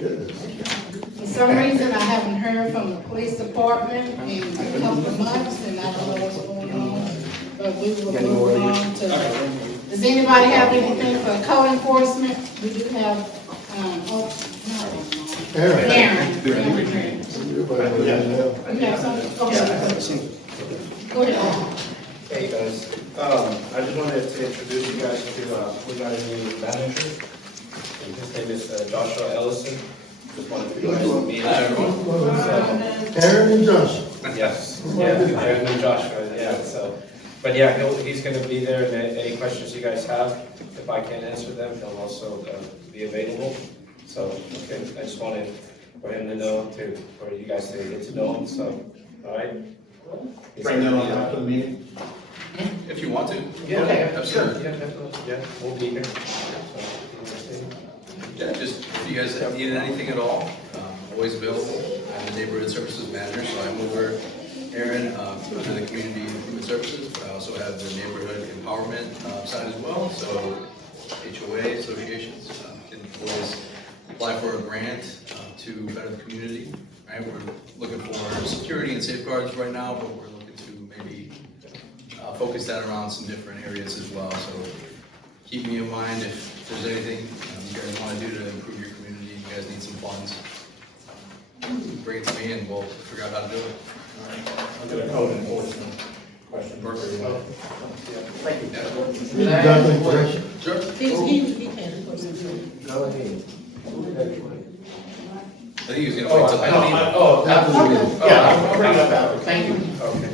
For some reason, I haven't heard from the police department in a couple of months, and I don't know what's going on, but we will move on to, does anybody have anything for code enforcement? We do have, Aaron. You have something? Go ahead. Hey guys, I just wanted to introduce you guys to, we got a new manager. And his name is Joshua Ellison. Just wanted for you guys to meet. Hi everyone. Aaron and Joshua. Yes, yeah, Aaron and Joshua, yeah, so. But yeah, he's gonna be there, and any questions you guys have, if I can't answer them, he'll also be available. So, okay, I just wanted for him to know, for you guys to get to know him, so, all right? Bring them on after the meeting. If you want to. Yeah, Okay, absolutely, yeah, definitely, yeah, we'll be here. So, Yeah, just if you guys have needed anything at all, always available. I'm the neighborhood services manager, so I'm over Aaron under the community improvement services. I also have the neighborhood empowerment side as well. So HOA associations can always apply for a grant to better the community. Right? We're looking for security and safeguards right now, but we're looking to maybe focus that around some different areas as well. So keep me in mind if there's anything you guys want to do to improve your community. You guys need some funds. Bring it to me and we'll figure out how to do it. I'll do a code enforcement question. Perfect. Thank you. Nothing fresh. Sure. Go ahead. I think he was going to wait till I leave. I'll bring it up after, thank you. Okay.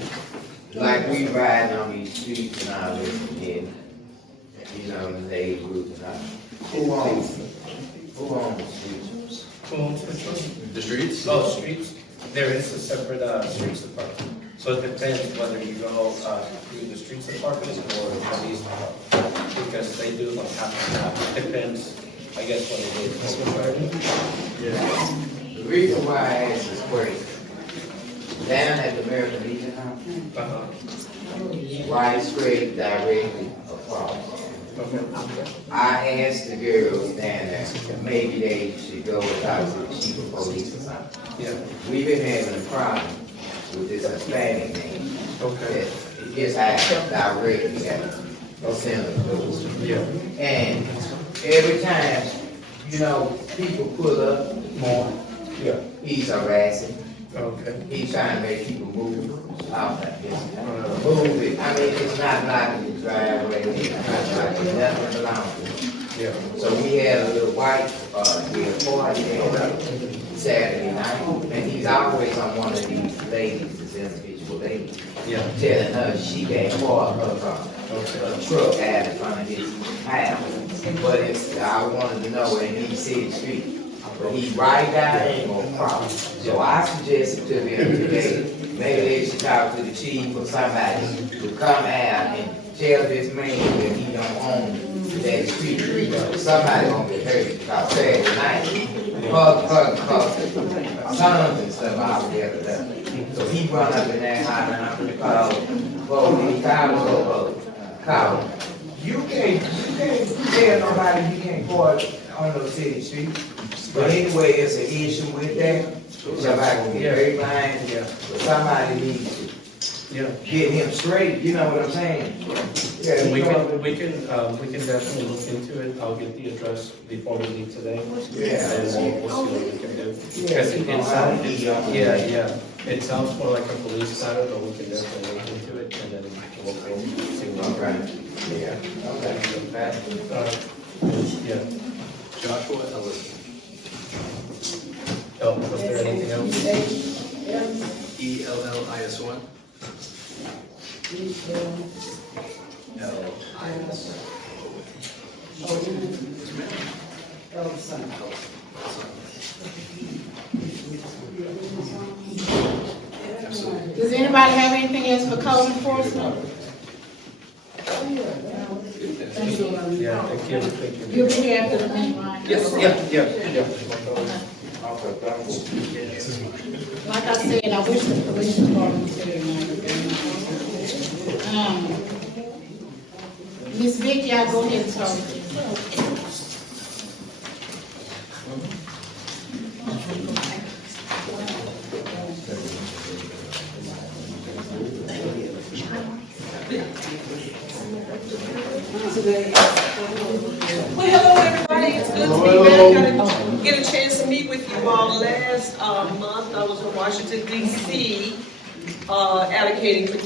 Like we riding on these streets and all this, and you know, the neighborhoods and all. Who owns the streets? Who owns the streets? The streets? Oh, streets, there is a separate, streets department. So it depends whether you go, through the streets department or the police department. Because they do like half and half, it depends, I guess, what it is. Yeah. The reason why I ask this question, down at the American Legion House, widespread directly across. I asked the girls down there, if maybe they should go without the chief of police or something. Yeah. We've been having a problem with this Hispanic name. Okay. It just happened directly at the center of those. Yeah. And every time, you know, people pull up more, Yeah. he's harassing. Okay. He's trying to make people move out like this. Move it. I mean, it's not blocking the driveway, it's not blocking nothing belongs to him. Yeah. So we had a little white, we had party there Saturday night, and he's always on one of these ladies, this individual lady, Yeah. telling her she can't park her car. Okay. A truck out in front of his house. But it's, I wanted to know where he City Street. But he's right down there on problem. So I suggested to them today, maybe they should talk to the chief or somebody to come out and tell this man that he don't own that street. Somebody gonna get hurt. Because Saturday night, sons and stuff out there. So he run up in that house and I called him. You can't tell nobody you can't park on those city streets. But anyway, it's an issue with that. Somebody gonna get very blind. Yeah. But somebody needs to Yeah. get him straight, you know what I'm saying? Yeah, We can definitely look into it. I'll get the address before we leave today. Yeah. And we'll see what we can do. Yeah, Because you know, it sounds, I don't need yeah. It sounds more like a police matter, but we can definitely look into it and then we'll see what. Okay. Yeah. Okay. Yeah. Joshua Ellison. Oh, was there anything else? ELLISON. Does anybody have anything else for code enforcement? Yeah, thank you, thank you. You'll be here after the meeting, right? Yes, yeah. Like I said, I wish the police department was here tonight. Miss Vicki, I'll go ahead and talk to you. Well, hello, everybody. It's good to be back. I get a chance to meet with you all. Last month, I was in Washington, D.C., advocating for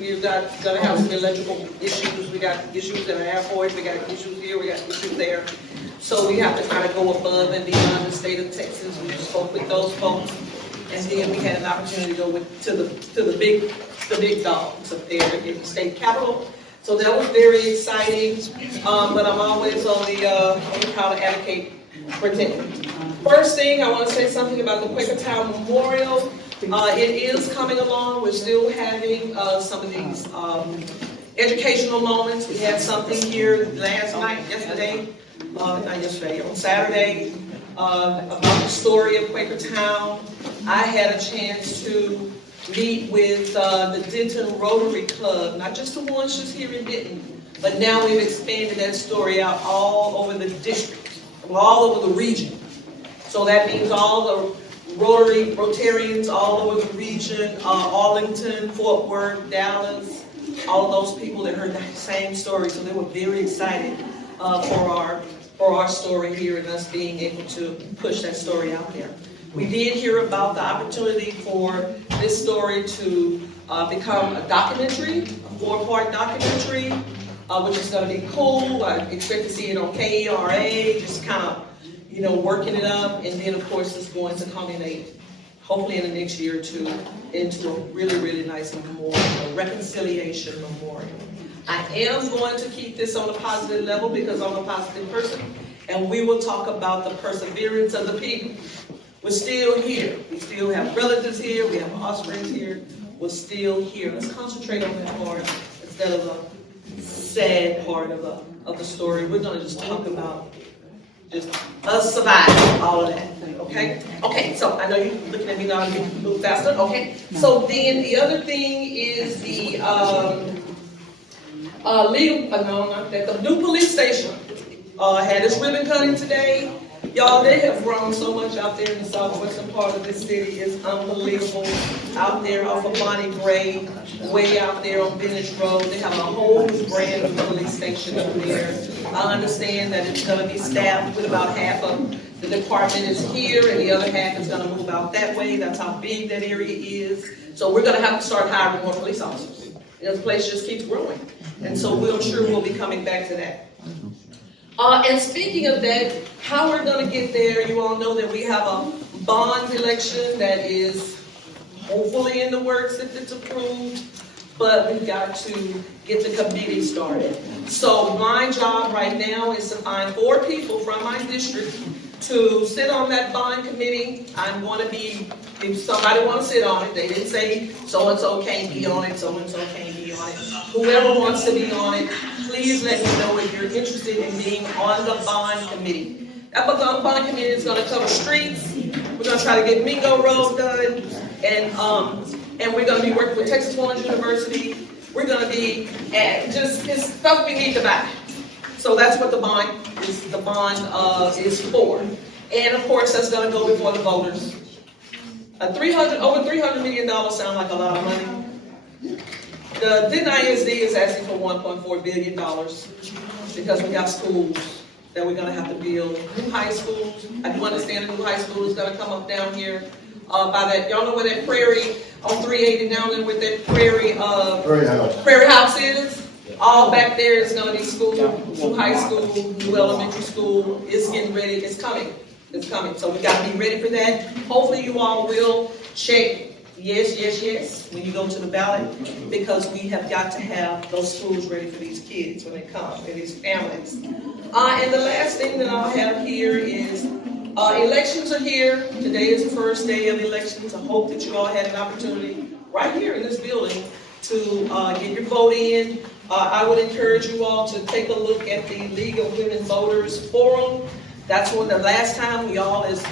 we've gonna have some electrical issues. We got issues in the airport. We got issues here. We got issues there. So we have to kind of go above and beyond the state of Texas. We spoke with those folks, and then we had an opportunity to go to the big dogs up there in the state capitol. So that was very exciting, but I'm always on how to advocate for Texas. First thing, I want to say something about the Quakertown Memorial. It is coming along. We're still having some of these educational moments. We had something here on Saturday, about the story of Quakertown. I had a chance to meet with the Denton Rotary Club, not just the ones just here in Denton, but now we've expanded that story out all over the district, all over the region. So that means all the Rotarians all over the region, Arlington, Fort Worth, Dallas, all of those people that heard the same story. So they were very excited for our story here and us being able to push that story out there. We did hear about the opportunity for this story to become a documentary, a 4-part documentary, which is going to be cool. I expect to see it on KERA, just kind of, working it up. And then, of course, it's going to culminate, hopefully in the next year or two, into a really, really nice memorial, a reconciliation memorial. I am going to keep this on a positive level because I'm a positive person, and we will talk about the perseverance of the people. We're still here. We still have relatives here. We have offspring here. We're still here. Let's concentrate on that part instead of the sad part of the story. We're going to just talk about just us surviving all of that. Okay? Okay, so I know you're looking at me now and getting a little faster. Okay? So then the other thing is the the new police station had its ribbon cutting today. Y'all, they have grown so much out there in the southwestern part of this city. It's unbelievable. Out there off of Bonnie Gray, way out there on Bennett Road, they have a whole brand new police station up there. I understand that it's going to be staffed with about half of the department is here and the other half is going to move out that way. That's how big that area is. So we're going to have to start hiring more police officers. The place just keeps growing. And so we'll be coming back to that. And speaking of that, how we're going to get there, you all know that we have a bond election that is hopefully in the works if it's approved, but we've got to get the committee started. So my job right now is to find 4 people from my district to sit on that bond committee. I'm going to be, if somebody wants to sit on it, they didn't say so-and-so can't be on it, so-and-so can't be on it. Whoever wants to be on it, please let me know if you're interested in being on the bond committee. That bond committee is going to cover streets. We're going to try to get Mingo Road done, and we're going to be working with Texas Women's University. We're going to be it's stuff we need to buy. So that's what the bond is for. And of course, that's going to go before the voters. Over $300 million sound like a lot of money. The ISD is asking for $1.4 billion because we got schools that we're going to have to build. New high schools. I do understand a new high school is going to come up down here by that. Y'all know where that Prairie on 380 down there with that Prairie House is? All back there is going to be school, new high school, new elementary school. It's getting ready. It's coming. It's coming. So we got to be ready for that. Hopefully you all will check yes when you go to the ballot, because we have got to have those schools ready for these kids when they come, for these families. And the last thing that I'll have here is elections are here. Today is the first day of elections. I hope that you all had an opportunity right here in this building to get your vote in. I would encourage you all to take a look at the League of Women Voters Forum. That's when the last time we all as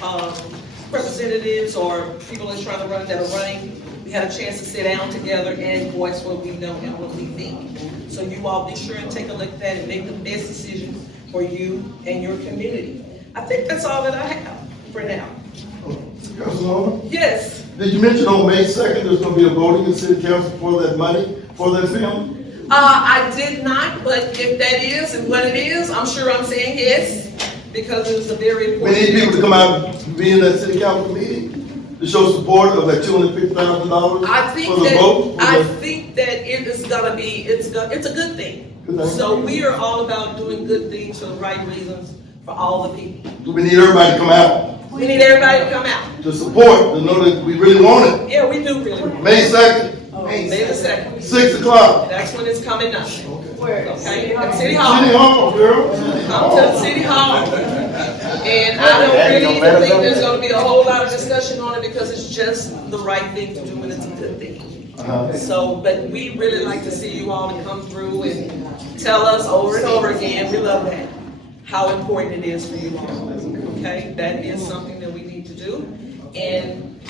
representatives or people that's trying to run that are running, we had a chance to sit down together and voice what we know and what we think. So you all be sure and take a look at that and make the best decision for you and your community. I think that's all that I have for now. Councilwoman? Yes. Did you mention on May 2nd there's going to be a voting in City Council for that money, for that film? I did not, but if that is and what it is, I'm sure I'm saying yes, because it's a very We important. need people to come out and be in that city council meeting to show support of that $250,000 I think for the vote. that it is gonna be, it's a good thing. So we are all about doing good things for the right reasons for all the people. We need everybody to come out We need everybody to come out. to support, to know that we really want it. Yeah, we do really. May 2nd, May the 2nd. 6 o'clock. That's when it's coming up. Where? Okay, at City City Hall. Hall, girl. Come to the City Hall. And I don't really even think there's gonna be a whole lot of discussion on it because it's just the right thing to do and it's a good thing. So, but we really like to see you all to come through and tell us over and over again, we love that, how important it is for you all. Okay, that is something that we need to do. And,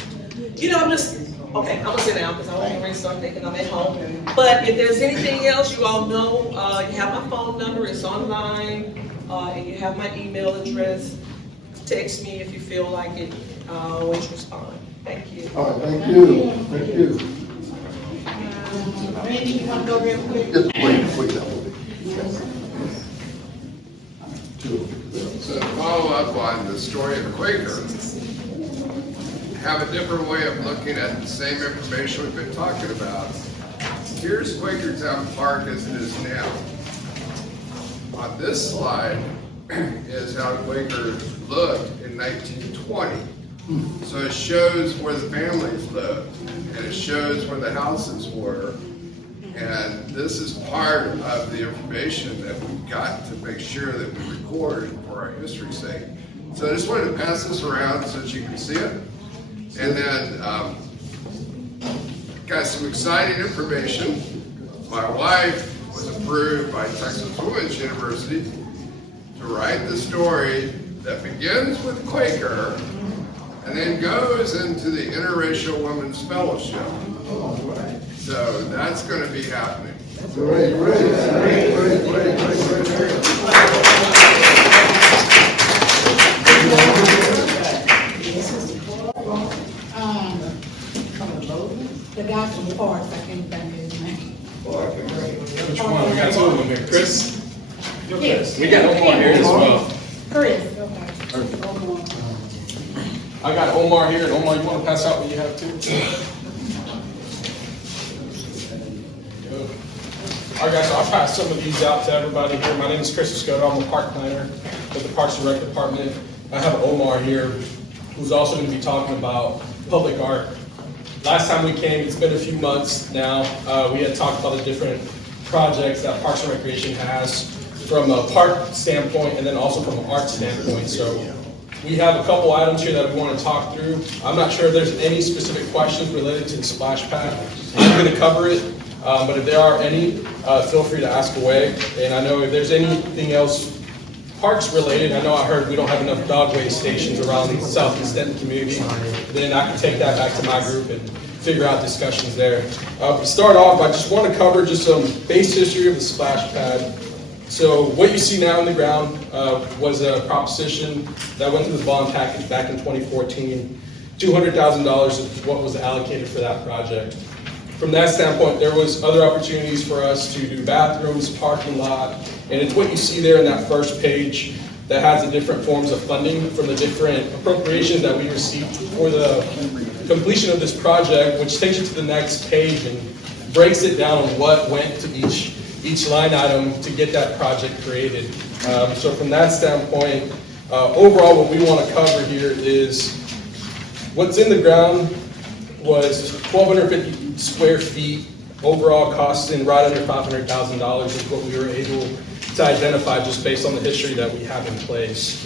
you know, I'm gonna sit down because I don't want to start thinking I'm at home. But if there's anything else, you all know, you have my phone number, it's online, and you have my email address. Text me if you feel like it, I'll always respond. Thank you. All right, thank you, thank you. Randy, you wanna go real quick? Just wait that way. So to follow up on the story of Quaker, have a different way of looking at the same information we've been talking about. Here's Quakertown Park as it is now. On this slide is how Quaker looked in 1920. So it shows where the families lived, and it shows where the houses were. And this is part of the information that we've got to make sure that we record for our history's sake. So I just wanted to pass this around so that you can see it. And then, got some exciting information. My wife was approved by Texas Women's University to write the story that begins with Quaker and then goes into the Interracial Women's Fellowship. So that's going to be happening. Great. The guy from Parks, I can't think of his name. Which one? We got two of them here. Chris? Yes. We got Omar here as well. Chris, okay. I got Omar here, and Omar, you want to pass out what you have too? All right, guys, so I'll pass some of these out to everybody here. My name is Chris Escoto. I'm a park planner with the Parks and Rec Department. I have Omar here, who's also going to be talking about public art. Last time we came, it's been a few months now, we had talked about the different projects that Parks and Recreation has from a park standpoint and then also from an art standpoint. So we have a couple items here that we want to talk through. I'm not sure if there's any specific questions related to the splash pad. I'm going to cover it, but if there are any, feel free to ask away. And I know if there's anything else parks related, I know I heard we don't have enough dogway stations around the Southeast Denton community. Then I can take that back to my group and figure out discussions there. To start off, I just want to cover just some base history of the splash pad. So what you see now in the ground was a proposition that went through the bond package back in 2014. $200,000 is what was allocated for that project. From that standpoint, there was other opportunities for us to do bathrooms, parking lot, and it's what you see there in that first page that has the different forms of funding from the different appropriations that we received for the completion of this project, which takes you to the next page and breaks it down on what went to each line item to get that project created. So from that standpoint, overall what we want to cover here is what's in the ground was 1,250 square feet. Overall costing right under $500,000 is what we were able to identify just based on the history that we have in place.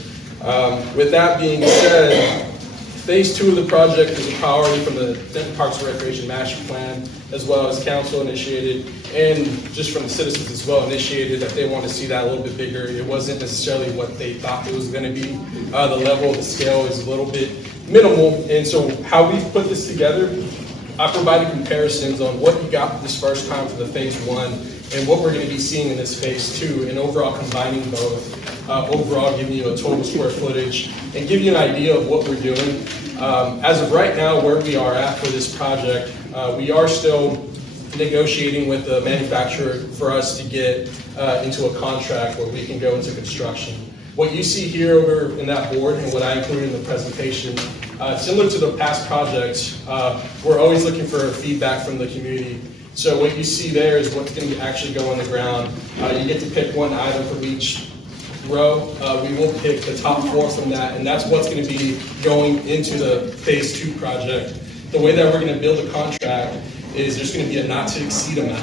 With that being said, phase 2 of the project is a priority from the Denton Parks and Recreation Master Plan, as well as council initiated, and just from the citizens as well initiated that they want to see that a little bit bigger. It wasn't necessarily what they thought it was going to be. The level of the scale is a little bit minimal, and so how we've put this together, I provided comparisons on what you got this first time for the phase 1 and what we're going to be seeing in this phase 2, and overall combining both, overall giving you a total square footage and give you an idea of what we're doing. As of right now, where we are at for this project, we are still negotiating with the manufacturer for us to get into a contract where we can go into construction. What you see here over in that board and what I included in the presentation, similar to the past projects, we're always looking for feedback from the community. So what you see there is what's going to actually go on the ground. You get to pick one item from each row. We will pick the top 4 from that, and that's what's going to be going into the phase 2 project. The way that we're going to build a contract is there's going to be a not to exceed amount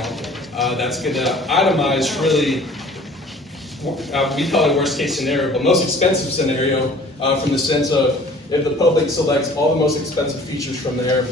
that's going to itemize really, we call it worst case scenario, but most expensive scenario from the sense of if the public selects all the most expensive features from there,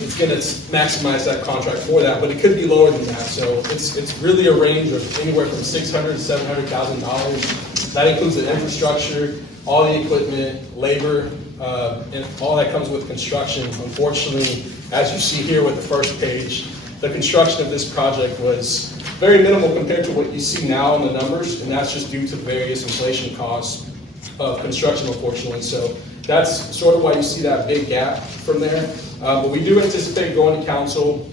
it's going to maximize that contract for that, but it could be lower than that. So it's really a range of anywhere from $600,000 to $700,000. That includes the infrastructure, all the equipment, labor, and all that comes with construction. Unfortunately, as you see here with the first page, the construction of this project was very minimal compared to what you see now in the numbers, and that's just due to the various inflation costs of construction, unfortunately. So that's sort of why you see that big gap from there. But we do anticipate going to council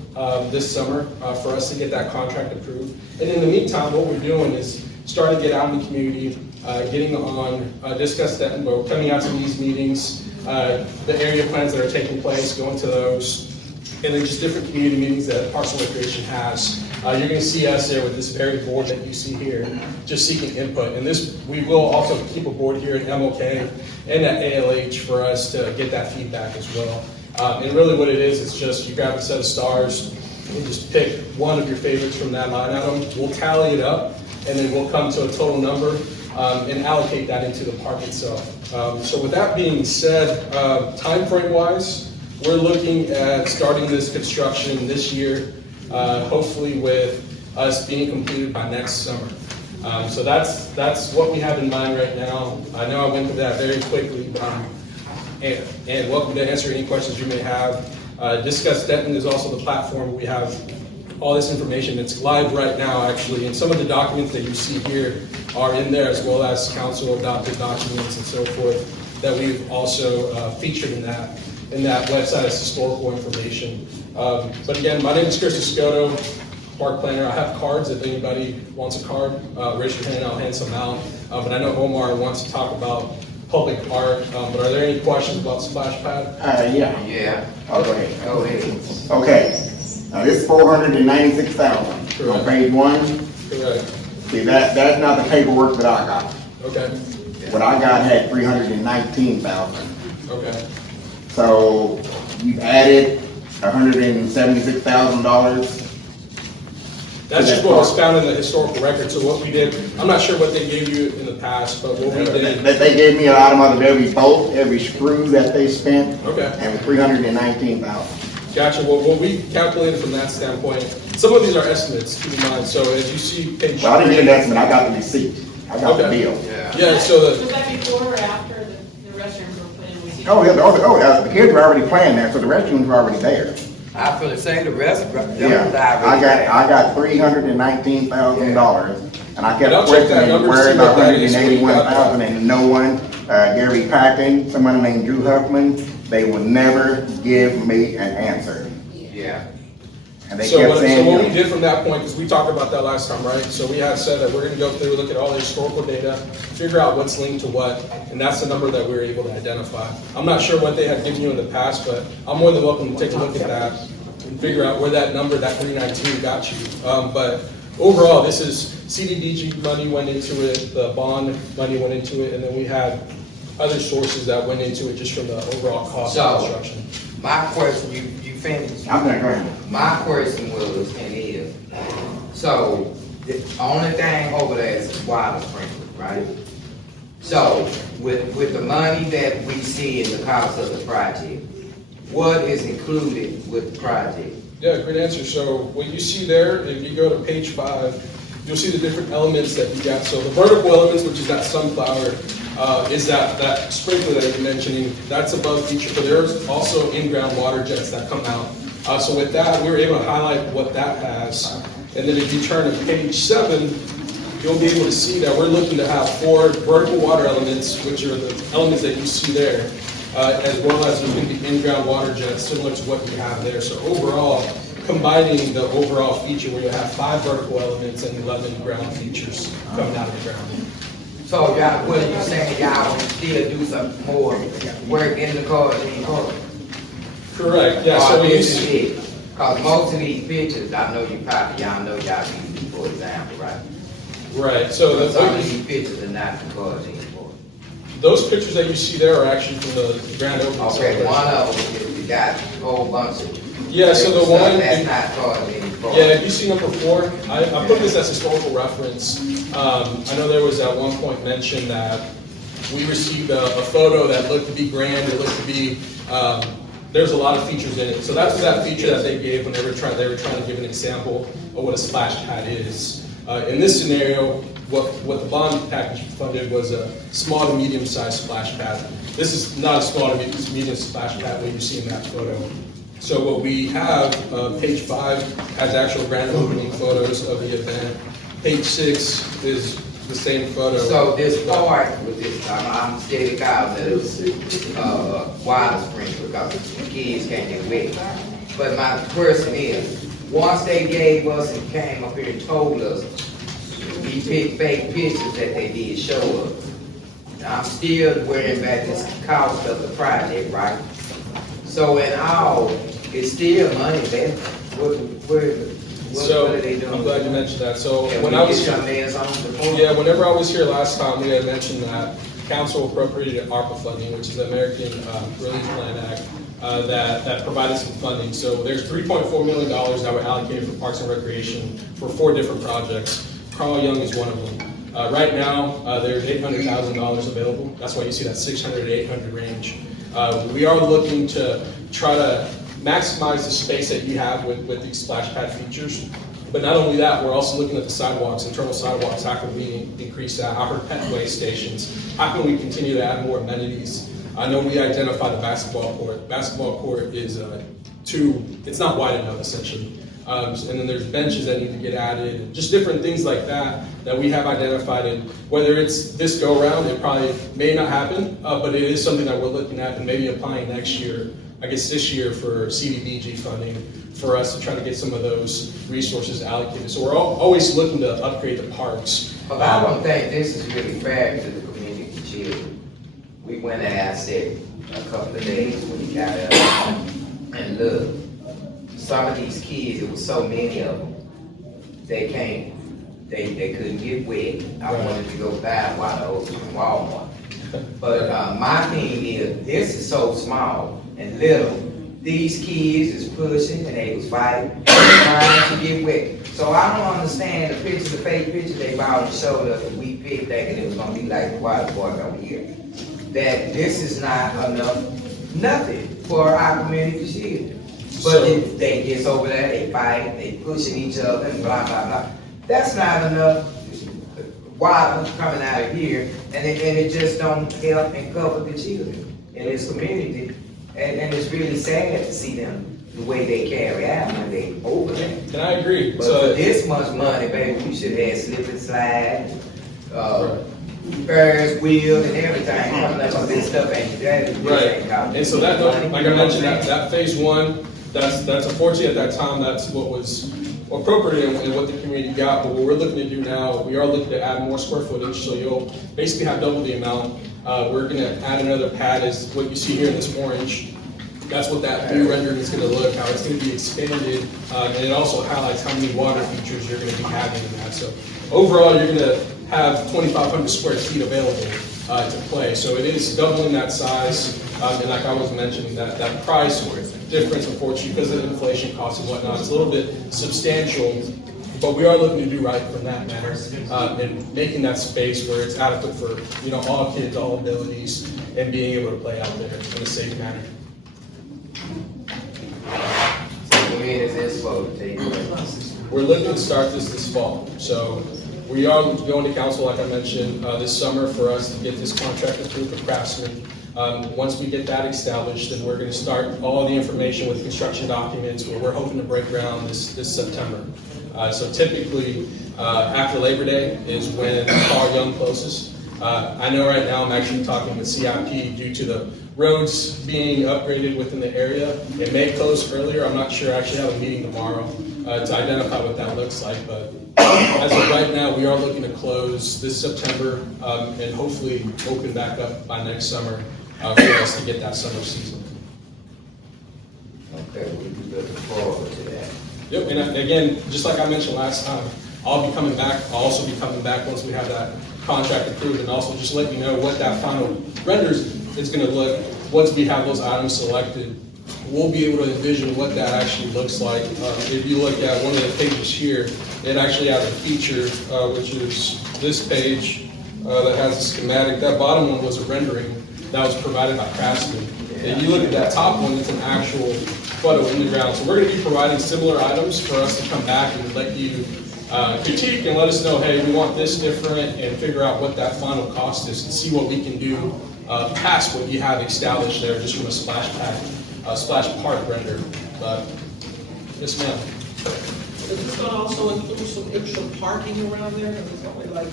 this summer for us to get that contract approved. And in the meantime, what we're doing is starting to get out in the community, getting on, discuss that, and we're coming out to these meetings, the area plans that are taking place, going to those, and then just different community meetings that Parks and Recreation has. You're going to see us there with this very board that you see here, just seeking input. And this, we will also keep a board here at MOK and at ALH for us to get that feedback as well. And really what it is, it's just you grab a set of stars and just pick one of your favorites from that line item. We'll tally it up, and then we'll come to a total number and allocate that into the park itself. So with that being said, time frame wise, we're looking at starting this construction this year, hopefully with us being completed by next summer. So that's what we have in mind right now. I know I went through that very quickly, but and welcome to answer any questions you may have. Discuss Denton is also the platform. We have all this information. It's live right now, actually, and some of the documents that you see here are in there, as well as council adopted documents and so forth that we've also featured in that website as historical information. But again, my name is Chris Escoto, park planner. I have cards if anybody wants a card. Raise your hand, I'll hand some out. But I know Omar wants to talk about public art, but are there any questions about Splash Pad? Yeah. Okay. Go ahead. Okay. Now this is 496,000. On page 1. Correct. See, that's not the paperwork that I got. Okay. What I got had 319,000. Okay. So you've added $176,000. That's just what was found in the historical record. So what we did, I'm not sure what they gave you in the past, but what we did. They gave me an item of every bolt, every screw that they spent. Okay. And it was 319,000. Gotcha. Well, what we calculated from that standpoint, some of these are estimates, keep in mind. So as you see page Well, I didn't 3. get an estimate, I got the receipt. I got the bill. Yeah, so Was that before or after the restrooms were put in? Was he- The kids were already playing there, so the restrooms were already there. I feel the same, the rest, Yeah, I got $319,000, and I And kept I'll check that questioning number to where see the what that is, what you got. 181,000, and no one, Gary Packin, someone named Drew Huffman, they would never give me an answer. yeah. And they So kept what saying, we did from that point, because we talked about that last time, right? So we had said that we're gonna go through, look at all the historical data, figure out what's linked to what, and that's the number that we were able to identify. I'm not sure what they had given you in the past, but I'm more than welcome to take a look at that and figure out where that number, that 319 got you. But overall, this is CDBG money went into it, the bond money went into it, and then we had other sources that went into it just from the overall cost of construction. My question, you finished? I'm not going. My question was, and is, so, the only thing over there is water sprinkler, right? So, with the money that we see in the cost of the project, what is included with the project? Yeah, great answer. So what you see there, if you go to page 5, you'll see the different elements that you got. So the vertical elements, which is that sunflower, is that sprinkler that you're mentioning. That's above feature, but there's also in-ground water jets that come out. So with that, we were able to highlight what that has. And then if you turn to page 7, you'll be able to see that we're looking to have 4 vertical water elements, which are the elements that you see there, as well as there's going to be in-ground water jets, similar to what we have there. So overall, combining the overall feature where you have 5 vertical elements and 11 ground features coming out of the ground. So y'all, what are you saying, y'all want to still do some more work in the cars in court? Correct, yeah, so Or we this use, is it? Cause most of these pictures, I know you probably, y'all know y'all use it for example, right? right, so But some of the, these pictures are not the cars in court. those pictures that you see there are actually from the grand opening Okay, celebration. one of them, you got a whole bunch of. Yeah, so the stuff one, that's not cars in court. yeah, if you see number 4, I put this as historical reference. I know there was at one point mentioned that we received a photo that looked to be grand, it looked to be, there's a lot of features in it. So that's that feature that they gave when they were trying to give an example of what a splash pad is. In this scenario, what the bond package funded was a small to medium-sized splash pad. This is not a small to medium splash pad what you see in that photo. So what we have, page 5 has actual grand opening photos of the event. Page 6 is the same photo. So this part with this, I'm scared to call that it's, water sprinkler because the kids can't get wet. But my question is, once they gave us and came up here and told us, these big fake pictures that they did show us, I'm still worrying about this cost of the project, right? So in all, it's still money there. What are they doing? I'm glad you mentioned that. So Can when we I was get some nails on the board? yeah, whenever I was here last time, we had mentioned that council appropriated ARPA funding, which is the American Relief Plan Act, that provided some funding. So there's $3.4 million that were allocated for Parks and Recreation for 4 different projects. Carl Young is one of them. Right now, there's $800,000 available. That's why you see that 600 to 800 range. We are looking to try to maximize the space that you have with these splash pad features. But not only that, we're also looking at the sidewalks, internal sidewalks. How can we increase that? How are pet way stations? How can we continue to add more amenities? I know we identified the basketball court. Basketball court is it's not wide enough essentially. And then there's benches that need to get added, and just different things like that we have identified. And whether it's this go around, it probably may not happen, but it is something that we're looking at and maybe applying next year. I guess this year for CDBG funding for us to try to get some of those resources allocated. So we're always looking to upgrade the parks. But I don't think this is really fair to the community children. We went and I said a couple of days when we got up and look, some of these kids, it was so many of them, they couldn't get wet. I wanted to go buy one of those from Walmart. But my thing is, this is so small and little. These kids is pushing and they was fighting, trying to get wet. So I don't understand the pictures, the fake pictures they bought and showed us and we picked thinking it was gonna be like the water park over here. That this is not enough, nothing for our community children. But they get over there, they fight, they pushing each other and blah, blah, blah. That's not enough water coming out of here and it just don't help and cover the children in this community. And it's really sad to see them the way they carry out when they over there. And I agree. But for this much money, baby, we should have slip and slide, Ferris wheel and everything coming up with this stuff ain't that. Right. And so that, like I mentioned, that phase 1, that's unfortunately at that time, that's what was appropriate and what the community got. But what we're looking to do now, we are looking to add more square footage, so you'll basically have double the amount. We're gonna add another pad, is what you see here in this orange. That's what that new rendering is gonna look, how it's gonna be expanded, and it also highlights how many water features you're gonna be having in that. So overall, you're gonna have 2,500 square feet available to play. So it is doubling that size, and like I was mentioning, that price difference, unfortunately, because of inflation costs and whatnot, it's a little bit substantial. But we are looking to do right from that matter, and making that space where it's adequate for all kids, all abilities, and being able to play out there in a safe manner. So when is this supposed to take place? We're looking to start this fall. So we are going to council, like I mentioned, this summer for us to get this contract approved for craftsmen. Once we get that established, then we're going to start all the information with construction documents where we're hoping to break ground this September. So typically, after Labor Day is when Carl Young closes. I know right now I'm actually talking with CIP due to the roads being upgraded within the area. It may close earlier. I'm not sure. I actually have a meeting tomorrow to identify what that looks like. But as of right now, we are looking to close this September and hopefully open back up by next summer for us to get that summer season. Okay, we'll be looking forward to that. Yep, and again, just like I mentioned last time, I'll be coming back. I'll also be coming back once we have that contract approved, and also just let you know what that final renders is going to look. Once we have those items selected, we'll be able to envision what that actually looks like. If you look at one of the pages here, it actually has a feature, which is this page that has a schematic. That bottom one was a rendering that was provided by Craftsman. And you look at that top one, it's an actual photo in the ground. So we're going to be providing similar items for us to come back and let you critique and let us know, hey, we want this different, and figure out what that final cost is and see what we can do past what you have established there just from a splash park render. But yes, ma'am. Is this gonna also include some extra parking around there? It's only like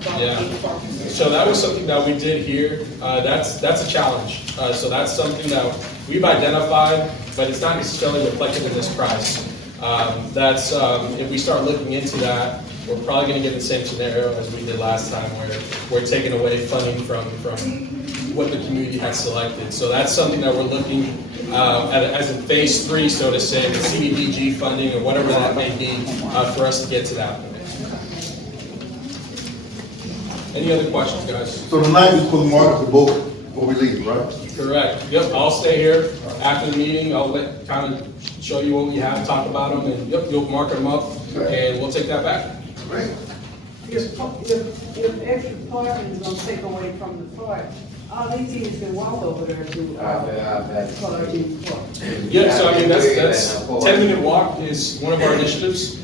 about Yeah. 8 parking spaces. So that was something that we did here. That's a challenge. So that's something that we've identified, but it's not necessarily reflected in this price. If we start looking into that, we're probably going to get the same scenario as we did last time, where we're taking away funding from what the community has selected. So that's something that we're looking at as in phase 3, so to say, the CDBG funding or whatever that may be for us to get to that point. Any other questions, guys? So tonight is for the market to vote before we leave, right? Correct. Yep, I'll stay here after the meeting. I'll kind of show you what we have, talk about them, and yep, you'll mark them up, and we'll take that back. Great. If extra parking is gonna take away from the park, all these teams can walk over there to, parking. Yeah, so I mean, that's 10-minute walk is one of our initiatives.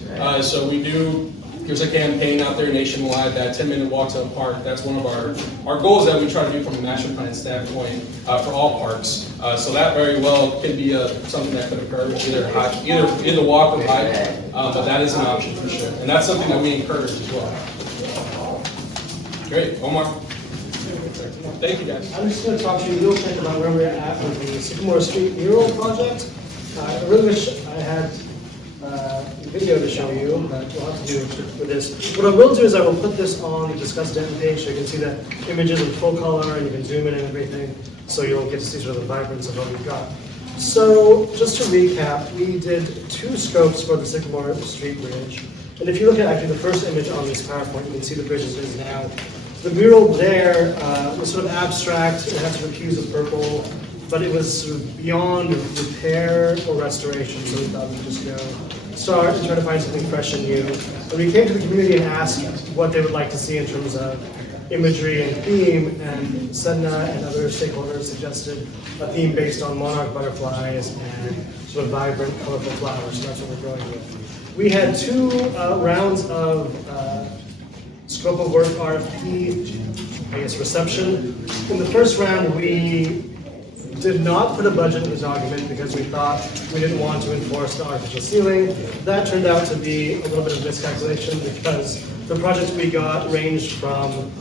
So we do, there's a campaign out there nationwide, that 10-minute walk to a park. That's one of our goals that we try to do from a master plan standpoint for all parks. So that very well could be something that could occur, either walk or bike, but that is an option for sure. And that's something that we encourage as well. Great, Omar. Thank you, guys. I'm just going to talk to you real quick about where we're at with the Sycamore Street mural project. I really wish I had a video to show you, but we'll have to do it for this. What I will do is I will put this on the Discuss Denton page so you can see the images in full color and you can zoom in and everything, so you'll get to see sort of the vibrance of what we've got. So just to recap, we did 2 scopes for the Sycamore Street Bridge. And if you look at actually the first image on this PowerPoint, you can see the bridge as it is now. The mural there was sort of abstract. It had sort of hues of purple, but it was sort of beyond repair or restoration, so we thought we'd just go start and try to find something fresh and new. And we came to the community and asked what they would like to see in terms of imagery and theme, and Sedna and other stakeholders suggested a theme based on monarch butterflies and sort of vibrant, colorful flowers, so that's what we're going with. We had 2 rounds of scope of work RFP, I guess, reception. In the first round, we did not put a budget in the document because we thought we didn't want to enforce the artificial ceiling. That turned out to be a little bit of miscalculation because the projects we got ranged from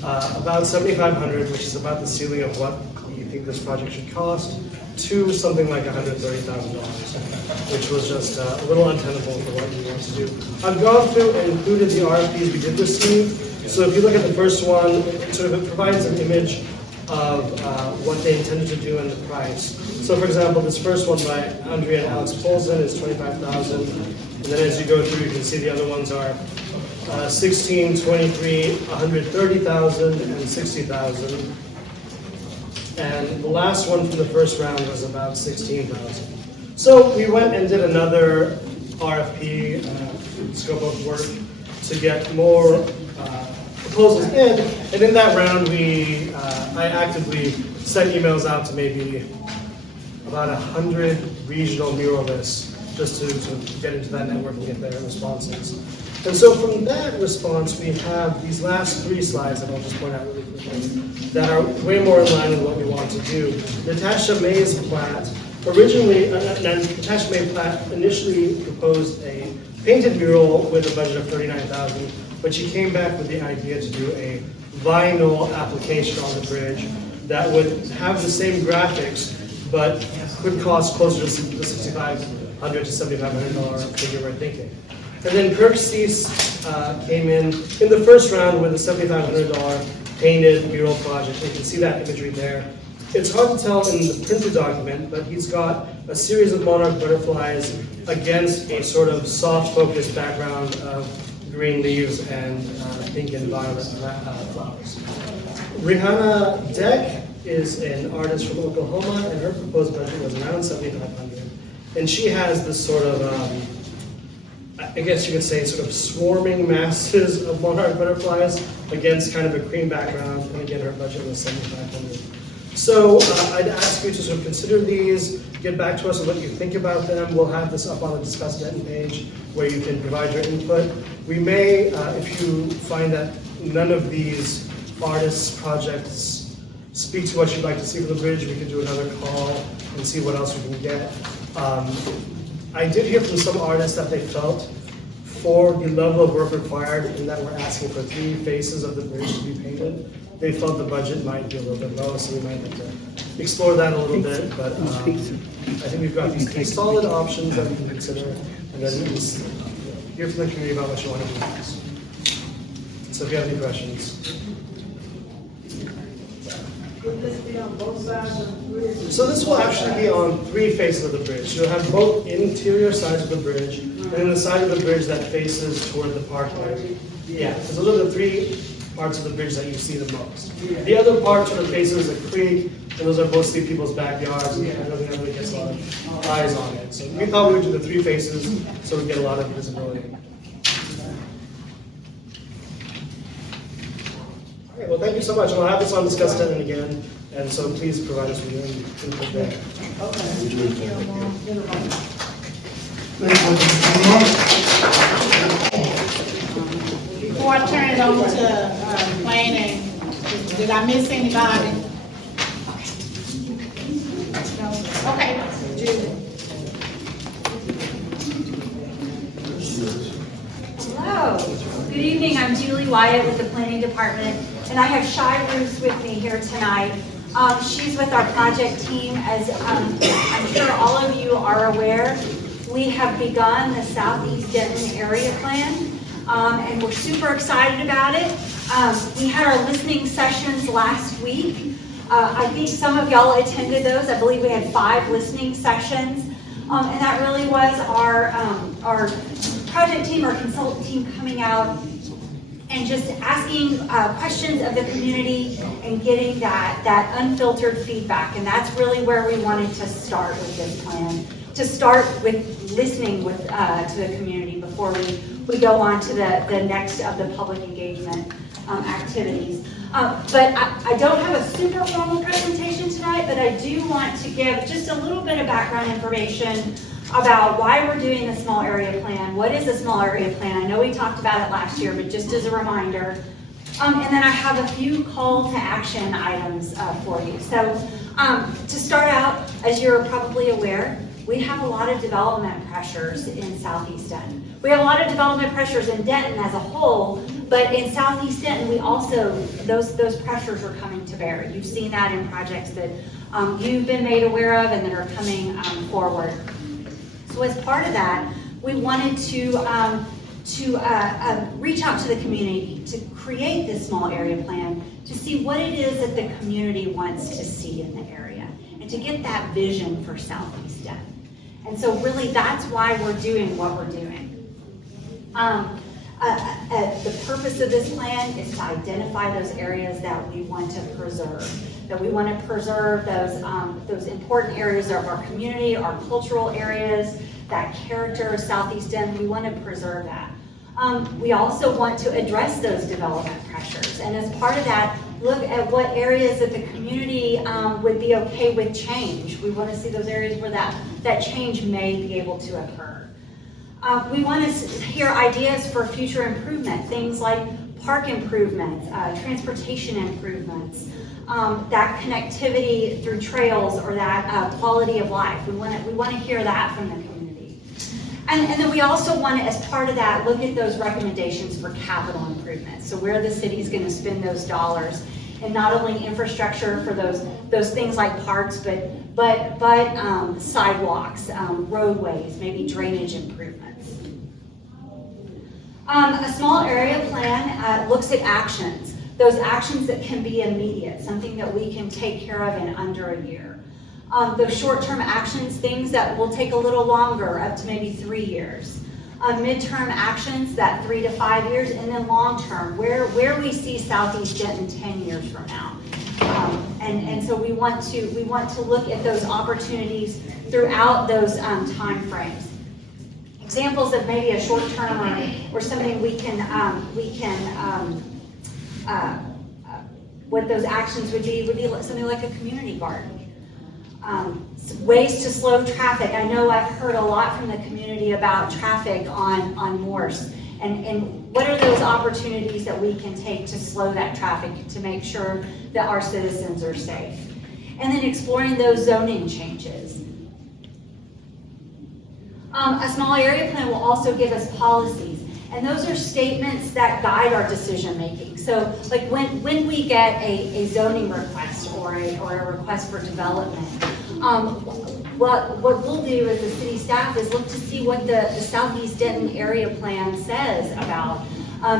about $7,500, which is about the ceiling of what you think this project should cost, to something like $130,000, which was just a little untenable for what we want to do. I've gone through and included the RFPs we did receive. So if you look at the first one, it sort of provides an image of what they intended to do and the price. So for example, this first one by Andrea and Alex Polson is $25,000. And then as you go through, you can see the other ones are 16, 23, 130,000, and 60,000. And the last one from the first round was about 16,000. So we went and did another RFP, scope of work, to get more proposals in. And in that round, I actively sent emails out to maybe about 100 regional muralists just to get into that network and get their responses. And so from that response, we have these last 3 slides that I'll just point out really quickly that are way more in line with what we want to do. Natasha May's plat Natasha May plat initially proposed a painted mural with a budget of $39,000, but she came back with the idea to do a vinyl application on the bridge that would have the same graphics, but could cost closer to the $6,500 to $7,500 figure we're thinking. And then Kirk Cease came in the first round with a $7,500 painted mural project. You can see that imagery there. It's hard to tell in the printed document, but he's got a series of monarch butterflies against a sort of soft focus background of green leaves and pink and violet flowers. Rihanna Deck is an artist from Oklahoma, and her proposed budget was around $7,500. And she has this sort of, I guess you could say, sort of swarming masses of monarch butterflies against kind of a cream background. And again, her budget was $7,500. So I'd ask you to sort of consider these, get back to us on what you think about them. We'll have this up on the Discuss Denton page where you can provide your input. We may, if you find that none of these artists' projects speak to what you'd like to see for the bridge, we can do another call and see what else we can get. I did hear from some artists that they felt for the level of work required and that we're asking for 3 faces of the bridge to be painted, they felt the budget might be a little bit low, so we might have to explore that a little bit. But I think we've got these 3 solid options that we can consider, and then we just hear from the community about what you want to do next. So if you have any questions. Would this be on both sides of the bridge? So this will actually be on 3 faces of the bridge. You'll have both interior sides of the bridge, and then the side of the bridge that faces toward the parkway. Yeah, so those are the 3 parts of the bridge that you see the most. The other part sort of faces a creek, and those are mostly people's backyards, and I don't think everybody gets a lot of eyes on it. So we thought we would do the 3 faces so we get a lot of visibility. All right, well, thank you so much. We'll have this on Discuss Denton again, and so please provide us with your input there. Before I turn it over to planning, did I miss anybody? Okay, Julie. Hello. Good evening. I'm Julie Wyatt with the Planning Department, and I have Shai Roos with me here tonight. She's with our project team. As I'm sure all of you are aware, we have begun the Southeast Denton Area Plan, and we're super excited about it. We had our listening sessions last week. I think some of y'all attended those. I believe we had 5 listening sessions, and that really was our project team, our consultant team coming out and just asking questions of the community and getting that unfiltered feedback. And that's really where we wanted to start with this plan, to start with listening to the community before we go on to the next of the public engagement activities. But I don't have a super formal presentation tonight, but I do want to give just a little bit of background information about why we're doing the small area plan. What is a small area plan? I know we talked about it last year, but just as a reminder. And then I have a few call to action items for you. So to start out, as you're probably aware, we have a lot of development pressures in Southeast Denton. We have a lot of development pressures in Denton as a whole, but in Southeast Denton, we also, those pressures are coming to bear. You've seen that in projects that you've been made aware of and that are coming forward. So as part of that, we wanted to reach out to the community to create this small area plan to see what it is that the community wants to see in the area and to get that vision for Southeast Denton. And so really that's why we're doing what we're doing. The purpose of this plan is to identify those areas that we want to preserve. That we want to preserve those important areas of our community, our cultural areas, that character of Southeast Denton. We want to preserve that. We also want to address those development pressures, and as part of that, look at what areas that the community would be okay with change. We want to see those areas where that change may be able to occur. We want to hear ideas for future improvement, things like park improvements, transportation improvements, that connectivity through trails or that quality of life. We want to hear that from the community. And then we also want to, as part of that, look at those recommendations for capital improvements. So where the city's going to spend those dollars, and not only infrastructure for those things like parks, but sidewalks, roadways, maybe drainage improvements. A small area plan looks at actions, those actions that can be immediate, something that we can take care of in under a year. Those short-term actions, things that will take a little longer, up to maybe 3 years. Midterm actions, that 3 to 5 years, and then long-term, where we see Southeast Denton 10 years from now. And so we want to look at those opportunities throughout those time frames. Examples of maybe a short-term or something what those actions would be something like a community garden. Ways to slow traffic. I know I've heard a lot from the community about traffic on Morse. And what are those opportunities that we can take to slow that traffic to make sure that our citizens are safe? And then exploring those zoning changes. A small area plan will also give us policies. And those are statements that guide our decision making. So like when we get a zoning request or a request for development, what we'll do as the city staff is look to see what the Southeast Denton area plan says about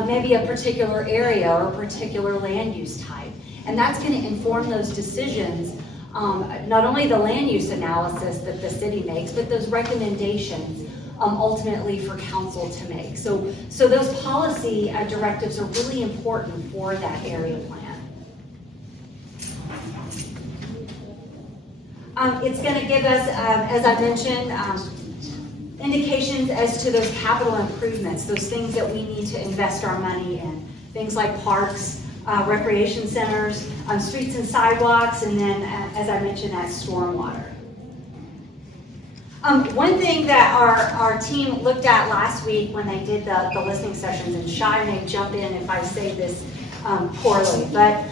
maybe a particular area or a particular land use type. And that's going to inform those decisions, not only the land use analysis that the city makes, but those recommendations ultimately for council to make. So those policy directives are really important for that area plan. It's going to give us, as I mentioned, indications as to those capital improvements, those things that we need to invest our money in. Things like parks, recreation centers, streets and sidewalks, and then, as I mentioned, that stormwater. One thing that our team looked at last week when they did the listening sessions, and Shai may jump in if I say this poorly, but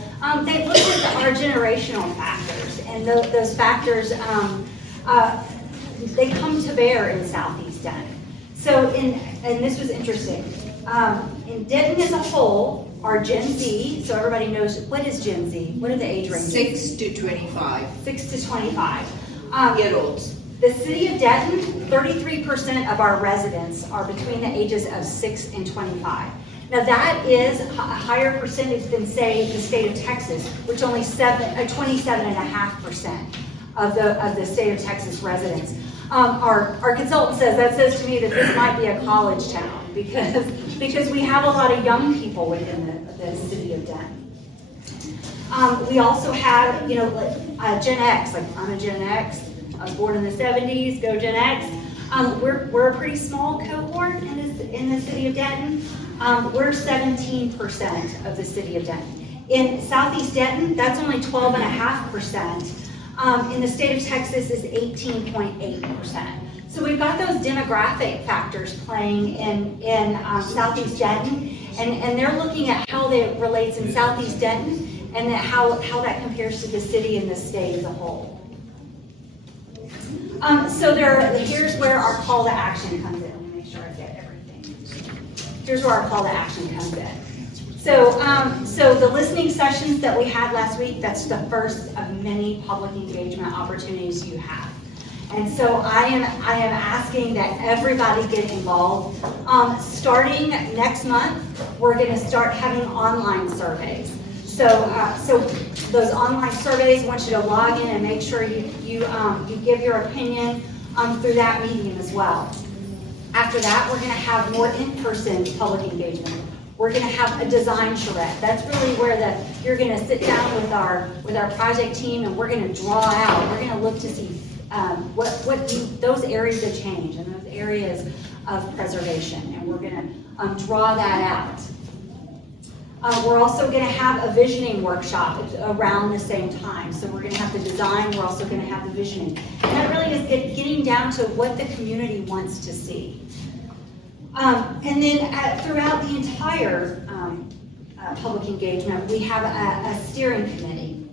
they looked at our generational factors, and those factors, they come to bear in Southeast Denton. So and this was interesting, in Denton as a whole, our Gen Z, so everybody knows, what is Gen Z? What are the age ranges? 6 to 25. 6 to 25. Year olds. The city of Denton, 33% of our residents are between the ages of 6 and 25. Now that is a higher percentage than, say, the state of Texas, which only 27.5% of the state of Texas residents. Our consultant says to me that this might be a college town because we have a lot of young people within the city of Denton. We also have, Gen X, like I'm a Gen X. I was born in the 70s, go Gen X. We're a pretty small cohort in the city of Denton. We're 17% of the city of Denton. In Southeast Denton, that's only 12.5%. In the state of Texas is 18.8%. So we've got those demographic factors playing in Southeast Denton, and they're looking at how that relates in Southeast Denton and how that compares to the city and the state as a whole. Here's where our call to action comes in. Let me make sure I get everything. Here's where our call to action comes in. So the listening sessions that we had last week, that's the first of many public engagement opportunities you have. And so I am asking that everybody get involved. Starting next month, we're going to start having online surveys. So those online surveys, I want you to log in and make sure you give your opinion through that medium as well. After that, we're going to have more in-person public engagement. We're going to have a design charrette. That's really where you're going to sit down with our project team, and we're going to draw out. We're going to look to see those areas of change and those areas of preservation, and we're going to draw that out. We're also going to have a visioning workshop around the same time. So we're going to have the design, we're also going to have the visioning. And that really is getting down to what the community wants to see. And then throughout the entire public engagement, we have a steering committee.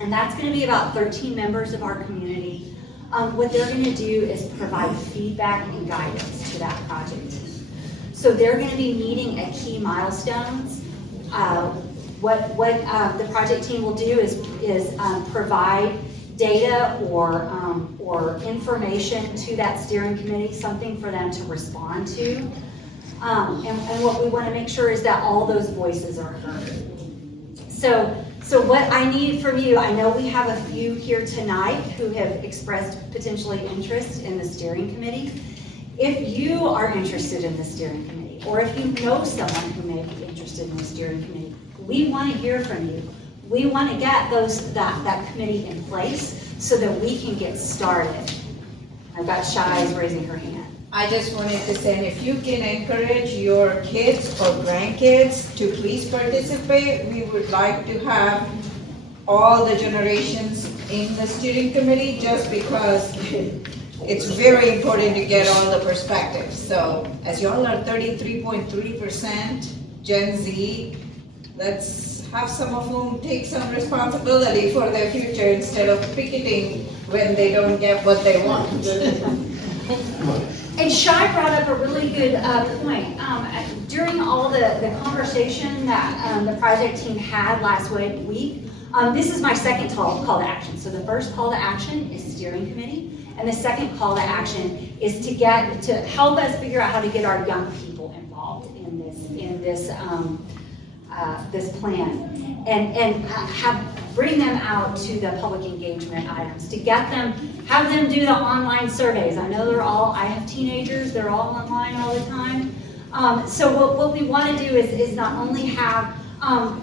And that's going to be about 13 members of our community. what they're gonna do is provide feedback and guidance to that project team. So they're gonna be meeting at key milestones. What the project team will do is provide data or information to that steering committee, something for them to respond to. And what we want to make sure is that all those voices are heard. So what I need from you, I know we have a few here tonight who have expressed potentially interest in the steering committee. If you are interested in the steering committee, or if you know someone who may be interested in the steering committee, we want to hear from you. We want to get that committee in place so that we can get started. I've got Shai is raising her hand. I just wanted to say, if you can encourage your kids or grandkids to please participate, we would like to have all the generations in the steering committee, just because it's very important to get all the perspectives. So as y'all are 33.3% Gen Z, let's have some of them take some responsibility for their future instead of picketing when they don't get what they want. And Shai brought up a really good point. During all the conversation that the project team had last week, this is my second call to action. So the first call to action is steering committee, and the second call to action is to help us figure out how to get our young people involved in this plan, and bring them out to the public engagement items, to have them do the online surveys. I know I have teenagers, they're all online all the time. So what we want to do is not only have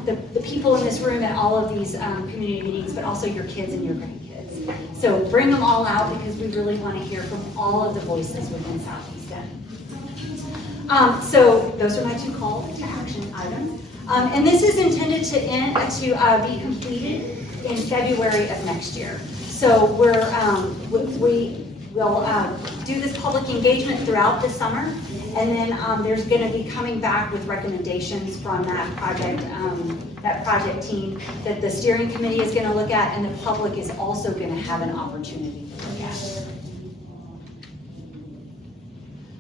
the people in this room at all of these community meetings, but also your kids and your grandkids. So bring them all out, because we really want to hear from all of the voices within Southeast Denton. So those are my two call to action items. And this is intended to be completed in February of next year. So we will do this public engagement throughout the summer, and then there's going to be coming back with recommendations from that project team that the steering committee is going to look at, and the public is also going to have an opportunity to look at.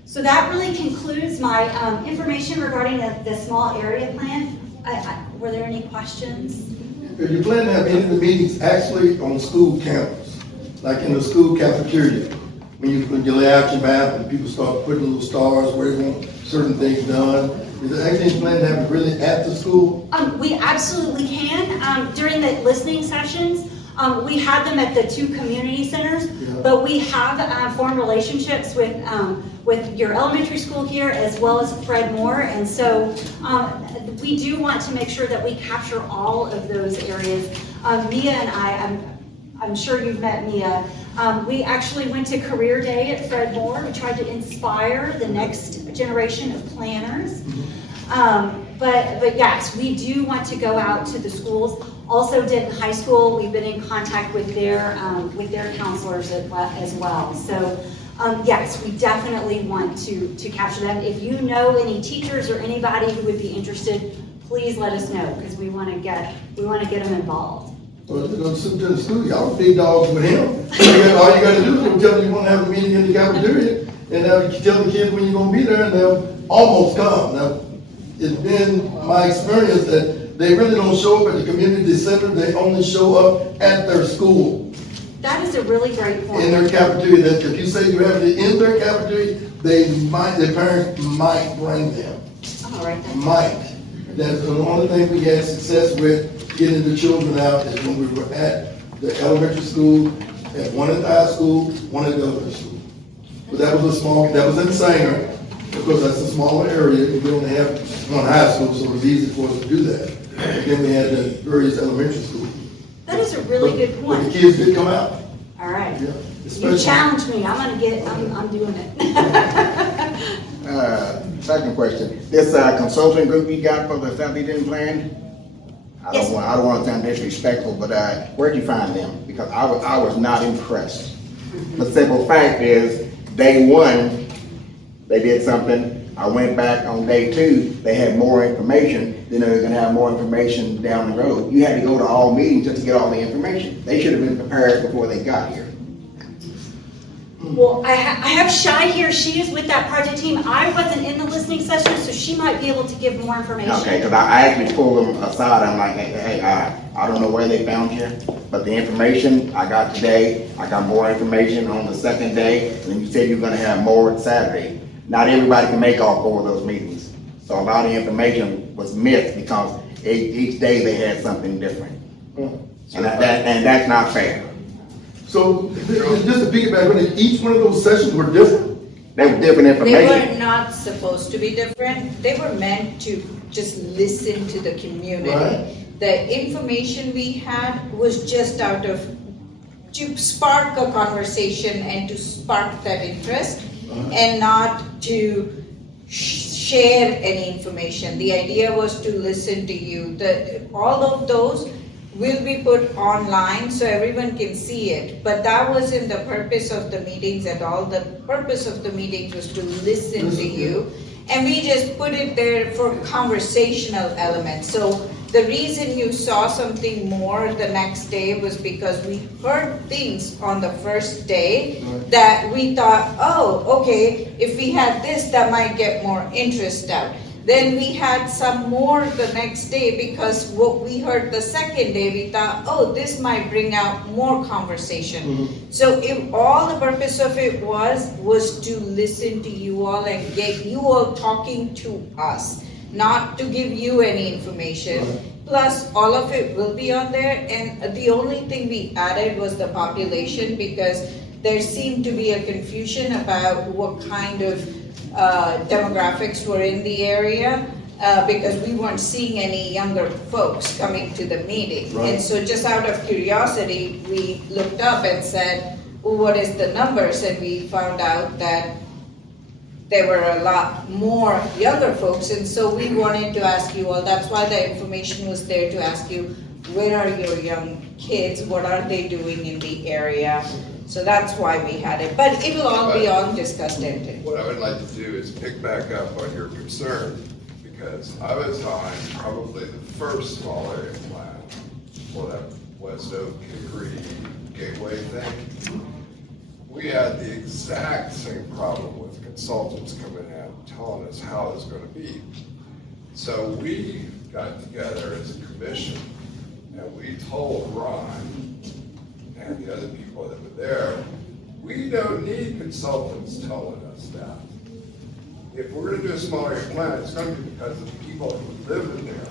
So that really concludes my information regarding the small area plan. Were there any questions? If you plan to have any of the meetings actually on school campus, like in the school cafeteria, when you lay out your map and people start putting little stars where they want certain things done, is there actually any plan to have it really at the school? We absolutely can. During the listening sessions, we had them at the two community centers, but we have formed relationships with your elementary school here as well as Fred Moore, and so we do want to make sure that we capture all of those areas. Mia and I'm sure you've met Mia. We actually went to Career Day at Fred Moore. We tried to inspire the next generation of planners. But yes, we do want to go out to the schools. Also, Denton High School, we've been in contact with their counselors as well. So yes, we definitely want to capture them. If you know any teachers or anybody who would be interested, please let us know, because we want to get them involved. Well, they're going to sit to the school, y'all big dogs with him. All you got to do is tell them you want to have a meeting in the cafeteria, and you tell the kids when you're going to be there, and they'll almost come. Now, it's been my experience that they really don't show up at the community center, they only show up at their school. That is a really great point. In their cafeteria, that if you say you have it in their cafeteria, their parents might bring them. All right. Might. That's the only thing we had success with getting the children out is when we were at the elementary school, at one at the high school, one at the elementary school. But that was that was in Sanger, because that's a smaller area, and we only have one high school, so it was easy for us to do that. And then we had the various elementary schools. That is a really good point. But the kids did come out. All right. Yeah, You challenged me. I'm doing it. Second question, this consulting group you got for the Southeast Denton plan? I don't want to sound disrespectful, but where'd you find them? Because I was not impressed. The simple fact is, day one, they did something. I went back on day two, they had more information, then they were gonna have more information down the road. You had to go to all meetings just to get all the information. They should have been prepared before they got here. Well, I have Shai here, she is with that project team. I wasn't in the listening session, so she might be able to give more information. Okay, because I actually pulled them aside, I'm like, hey, I don't know where they found you, but the information I got today, I got more information on the second day, and you said you're gonna have more Saturday. Not everybody can make all 4 of those meetings, so a lot of information was missed because each day they had something different. And that's not fair. So, just to piggyback, really, each one of those sessions were different? They were different They information. were not supposed to be different. They were meant to just listen to the community. Right. The information we had was just out of, to spark a conversation and to spark that interest, and not to share any information. The idea was to listen to you. All of those will be put online so everyone can see it, but that wasn't the purpose of the meetings at all. The purpose of the meetings was to listen to you, and we just put it there for conversational elements. So the reason you saw something more the next day was because we heard things on the first day that we thought, oh, okay, if we had this, that might get more interest out. Then we had some more the next day because what we heard the second day, we thought, oh, this might bring out more conversation. So all the purpose of it was to listen to you all and get you all talking to us, not to give you any information. Plus, all of it will be on there, and the only thing we added was the population because there seemed to be a confusion about what kind of demographics were in the area, because we weren't seeing any younger folks coming to the meeting. Right. And so just out of curiosity, we looked up and said, well, what is the numbers? And we found out that there were a lot more younger folks, and so we wanted to ask you all, that's why the information was there, to ask you, where are your young kids? What are they doing in the area? So that's why we had it, but it will all be on Discussed Ended. What I would like to do is pick back up on your concern, because I was on probably the first small area plan for that West Oak Hickory Gateway thing. We had the exact same problem with consultants coming in telling us how it's going to be. So we got together as a commission and we told Ron and the other people that were there, we don't need consultants telling us that. If we're going to do a small area plan, it's going to be because the people who live in there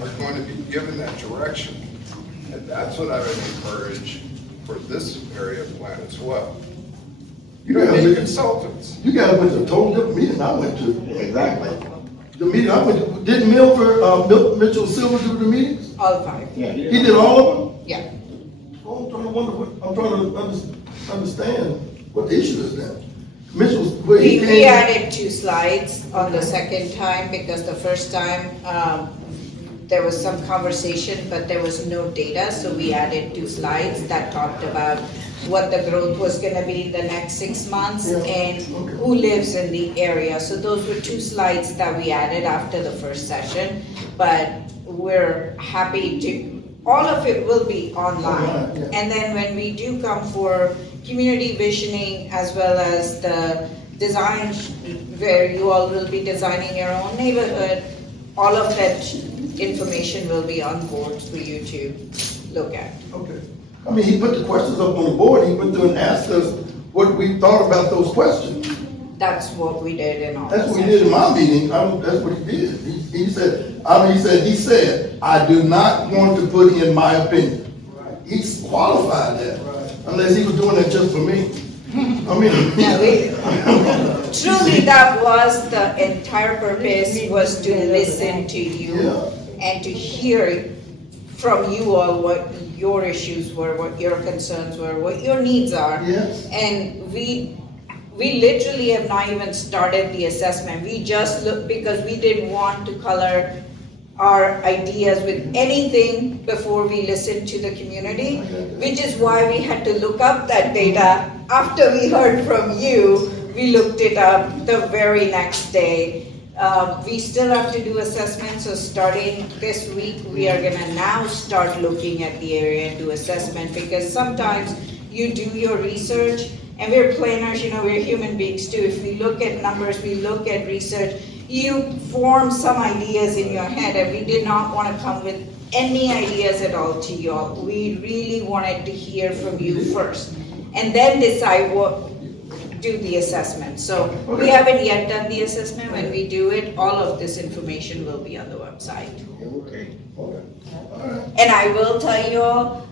are going to be given that direction. And that's what I would encourage for this area plan as well. You don't need consultants. You guys went to a total different meeting I went to. Exactly. The meeting I went to, didn't Mitchell Silver do the meetings? All 5. Yeah. He did all of them? Yeah. Oh, I'm trying to wonder I'm trying to understand what the issue is then. Mitchell's, where he came. We added 2 slides on the second time because the first time, there was some conversation, but there was no data, so we added 2 slides that talked about what the growth was gonna be the next 6 months and who lives in the area. So those were 2 slides that we added after the first session, but we're happy to, all of it will be online. And then when we do come for community visioning as well as the design, where you all will be designing your own neighborhood, all of that information will be on board for you to look at. Okay. I mean, he put the questions up on the board, he went through and asked us what we thought about those questions. That's what we did in all the That's what he did in my meeting, that's what he did. He said, I do not want to put in my opinion. He's qualified that, unless he was doing that just for me. I mean. Truly, that was the entire purpose, was to listen to you and to hear from you all what your issues were, what your concerns were, what your needs are. Yes. And we literally have not even started the assessment. We just looked because we didn't want to color our ideas with anything before we listened to the community, which is why we had to look up that data after we heard from you. We looked it up the very next day. We still have to do assessments, so starting this week, we are gonna now start looking at the area and do assessment, because sometimes you do your research And we're planners, we're human beings too. If we look at numbers, we look at research, you form some ideas in your head, and we did not want to come with any ideas at all to you all. We really wanted to hear from you first, and then decide do the assessment. So we haven't yet done the assessment. When we do it, all of this information will be on the website. Okay. And I will tell you all,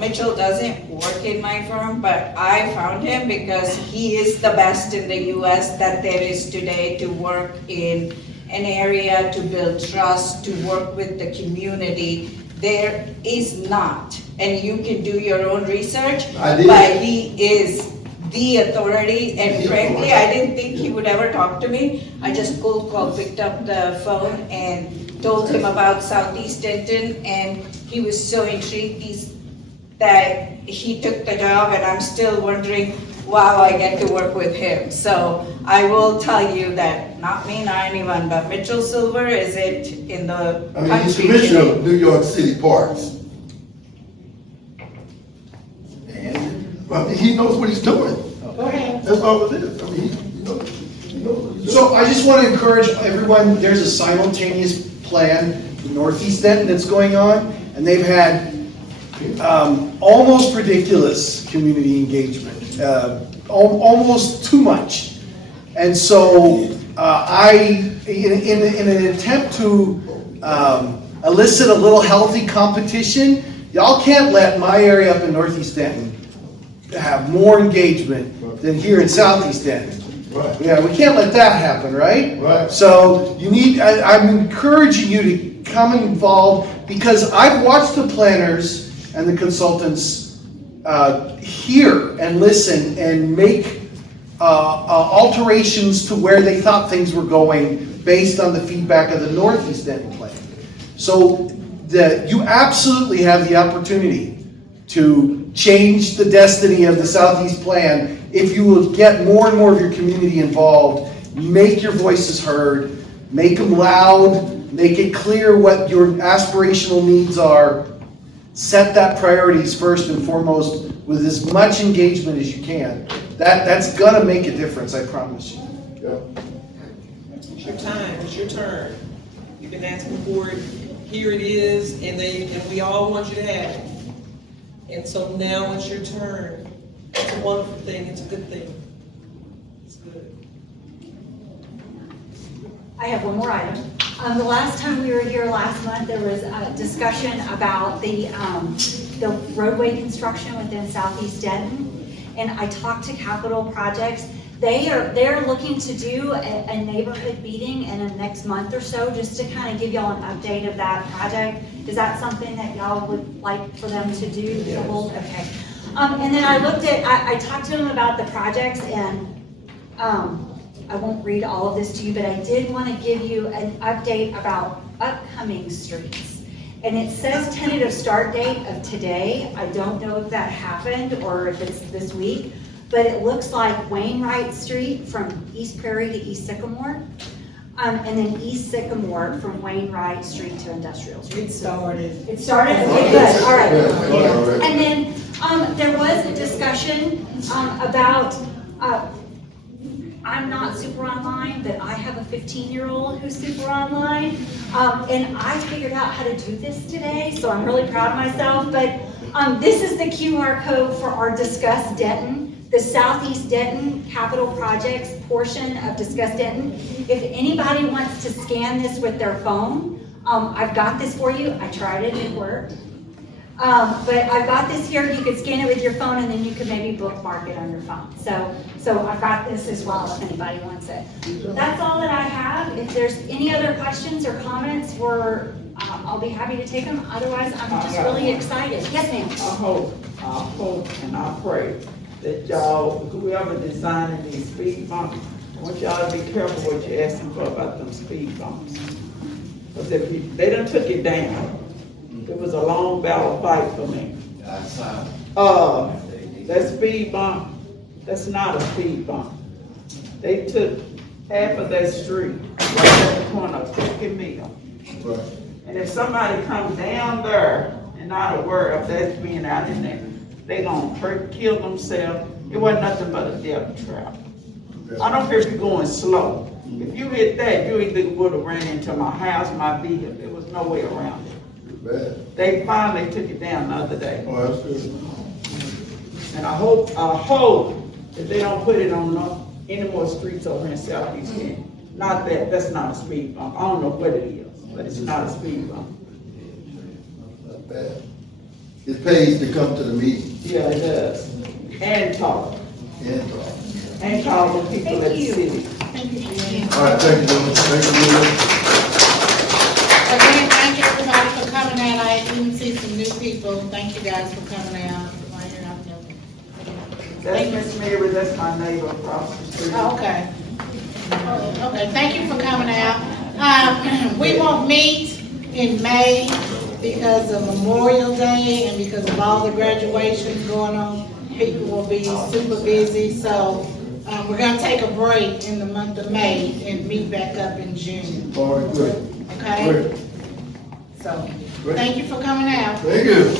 Mitchell doesn't work in my firm, but I found him because he is the best in the US that there is today to work in an area, to build trust, to work with the community. There is not, and you can do your own research, but he is the authority, and frankly, I didn't think he would ever talk to me. I just cold called, picked up the phone and told him about Southeast Denton, and he was so intrigued that he took the job, and I'm still wondering, wow, I get to work with him. So I will tell you that, not me, not anyone, but Mitchell Silver is it in the country. He's commissioner of New York City Parks. He knows what he's doing. That's all it is. He knows what he's doing. So I just want to encourage everyone, there's a simultaneous plan in Northeast Denton that's going on, and they've had almost ridiculous community engagement, almost too much. And so in an attempt to elicit a little healthy competition, y'all can't let my area up in Northeast Denton have more engagement than here in Southeast Denton. Right. Yeah, we can't let that happen, right? Right. So you need, I'm encouraging you to come involved, because I've watched the planners and the consultants hear and listen and make alterations to where they thought things were going based on the feedback of the Northeast Denton plan. So you absolutely have the opportunity to change the destiny of the Southeast plan if you will get more and more of your community involved, make your voices heard, make them loud, make it clear what your aspirational needs are, set that priorities first and foremost with as much engagement as you can. That's gonna make a difference, I promise you. It's your time, it's your turn. You've been asking for it, here it is, and we all want you to have it. And so now it's your turn. It's a wonderful thing, it's a good thing. It's good. I have one more item. The last time we were here last month, there was a discussion about the roadway construction within Southeast Denton. And I talked to Capital Projects. They're looking to do a neighborhood meeting in the next month or so, just to kind of give y'all an update of that project. Is that something that y'all would like for them to do? Yes. Okay. And then I talked to them about the projects, and I won't read all of this to you, but I did want to give you an update about upcoming streets. And it says tentative start date of today. I don't know if that happened or if it's this week, but it looks like Wainwright Street from East Prairie to East Sycamore, and then East Sycamore from Wainwright Street to Industrial Street. It started. It started? Okay, good, all right. And then there was a discussion about, I'm not super online, but I have a 15-year-old who's super online, and I figured out how to do this today, so I'm really proud of myself. But this is the QR code for our Discuss Denton, the Southeast Denton Capital Projects portion of Discuss Denton. If anybody wants to scan this with their phone, I've got this for you. I tried it, it worked. But I've got this here. You could scan it with your phone, and then you could maybe bookmark it on your phone. So I've got this as well if anybody wants it. That's all that I have. If there's any other questions or comments, I'll be happy to take them. Otherwise, I'm just really excited. Yes, ma'am. I hope and I pray that y'all, whoever designing these speed bumps, I want y'all to be careful what you're asking for about them speed bumps. Because if they done took it down, it was a long battle fight for me. That speed bump, that's not a speed bump. They took half of that street, right at the corner of Pick and Mill. And if somebody comes down there and not aware of that being out in there, they gonna hurt, kill themselves. It wasn't nothing but a death trap. I don't care if you're going slow. If you hit that, you either would have ran into my house, my vehicle. There was no way around it. Bad. They finally took it down the other day. Oh, that's good. And I hope that they don't put it on any more streets over in Southeast Kent. Not that, that's not a speed bump. I don't know what it is, but it's not a speed bump. Not bad. It pays to come to the meeting Yeah, it does. And talk. and talk. And call the people at the city. Thank you, Jen. All right, thank you, gentlemen. Thank you. Again, thank you everybody for coming out. I even see some new people. Thank you guys for coming out. That's Miss Mary, that's my neighbor across the street. Oh, okay. Okay, thank you for coming out. We won't meet in May because of Memorial Day and because of all the graduations going on. People will be super busy, so we're gonna take a break in the month of May and meet back up in June. All right, good. Okay? Great. So, thank you for coming out. Thank you.